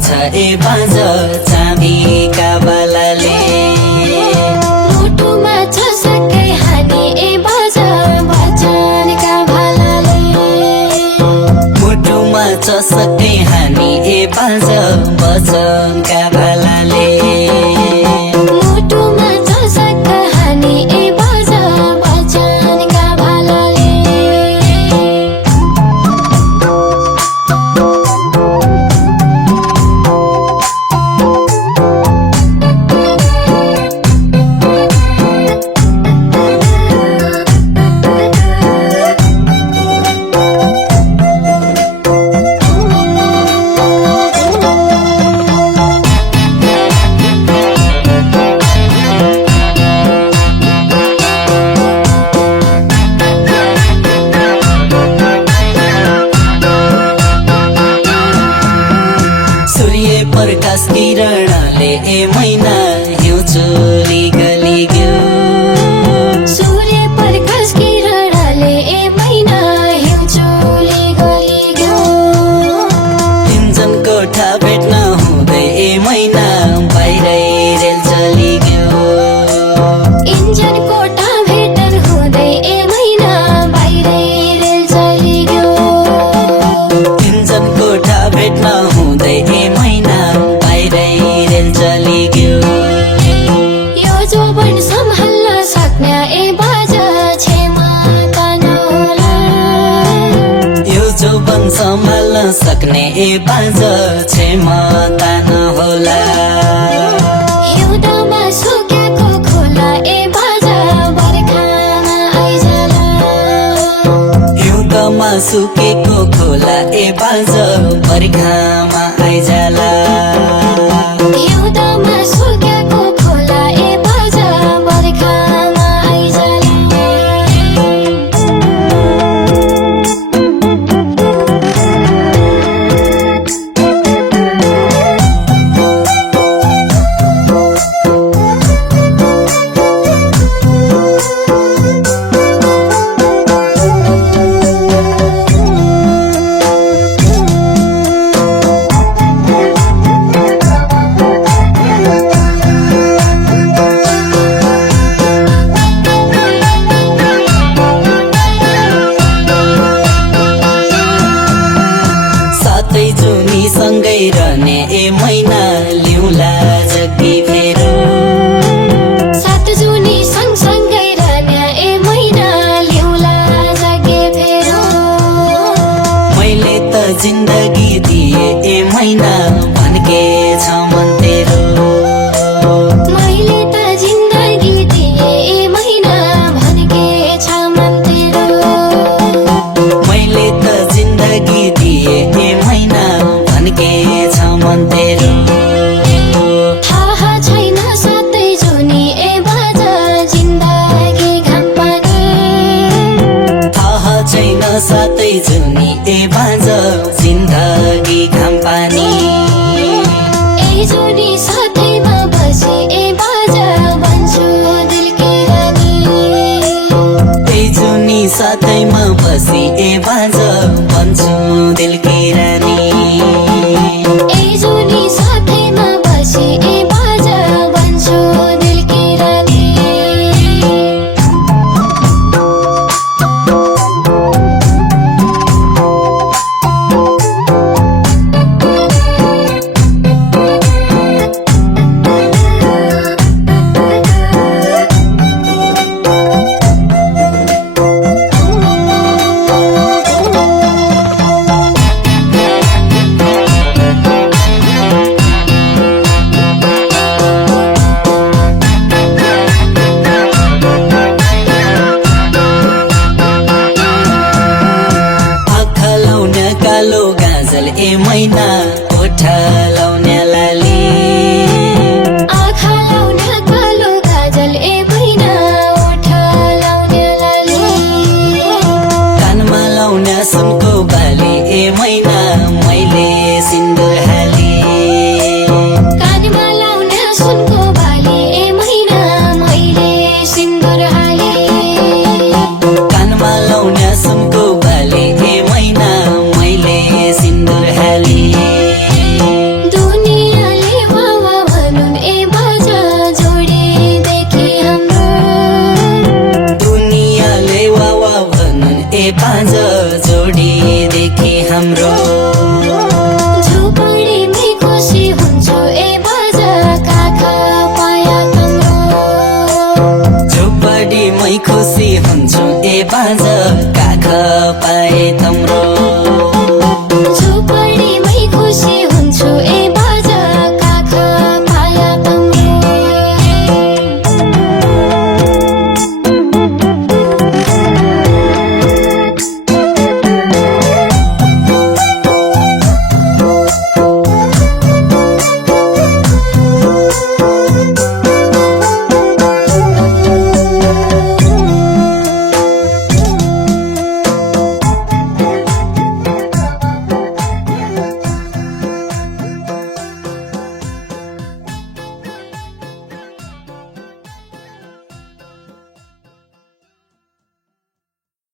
आउँछ ए बाँझ चाँदीका बालाले मुटुमा चसक्कै हाने ए बाँझ वचनका भालाले मुटुमा चसक्कै हानी ए बाँझ वचनका भालाले मुटुमा चसक्कै हाने ए बाँझ वचनका भालाले प्रकाश किरणले ए मैना हिउँ चोली गलिग्यो सूर्य प्रकाश किरणले ए मैना हिउँ चोली गलिग्यो तिनजन कोठा भेट्न हुँदै ए मैना बाहिरै रेल चलिग्यो इन्जन कोठा भेटन हुँदै ए मैना बाहिरै रेल चलिग्यो तिनजन कोठा भेट्न हुँदै ए मैना बाहिरै रेल चलिग्यो यो जोबन सम्हाल्न सक्ने ए बाँझ क्षमता नहोला यो जौवन सम्हाल्न सक्ने ए बाँझ क्षमता नहोला हिउँदमा सुकेको खोला ए बाँझ बर्खामा आइजाला हिउँदमा सुकेको खोला ए बाँझ बर्खामा आइजाला हिउँदमा सुकेको खोला ए बाँझ बर्खामा आइजाला सातै जुनी सँगै रहने ए मैना ल्याउला जग्गी फेरो 7 जुनी सँगसँगै रहने ए मैना ल्याउला जगे फेरो मैले त जिन्दगी दिए ए मैना भन्के छ मन तेरो मैले त जिन्दगी दिए ए मैना भन्के छ मन तेरो मैले त जिन्दगी दिए ए मैना भन्के छ मन तेरो थाहा छैन 7 जुनी ए बाँझ जिन्दगी घाम पानी थाहा छैन 7 जुनी ए बाँझ जिन्दगी घाम पानी ए जुनी साथैमा बसे ए बाँझ बन्छु दिलकी रानी ए जुनी साथैमा बसी ए बाँझ बन्छु दिलकी रानी ए जुनी साथैमा बसे ए बाँझ बन्छु दिलकी रानी ए मैना ओठा लाउने लाली आँखा लाउने कालो काजल ए मैना ओठा लाउने लाली कानमा लाउने सुनको बाली ए मैना मैले सिन्दुर हाली कानमा लाउने सुनको बाली ए मैना मैले सिन्दुर हाली कानमा लाउने सुनको बाली ए मैना मैले सिन्दुर हाली दुन पाँच जोडीदेखि हाम्रो झोपडीमै खुसी हुन्छु ए बाजा काखा पाया तम्रो झोपडीमै खुसी हुन्छु ए बाँझ काख पाए तम्रो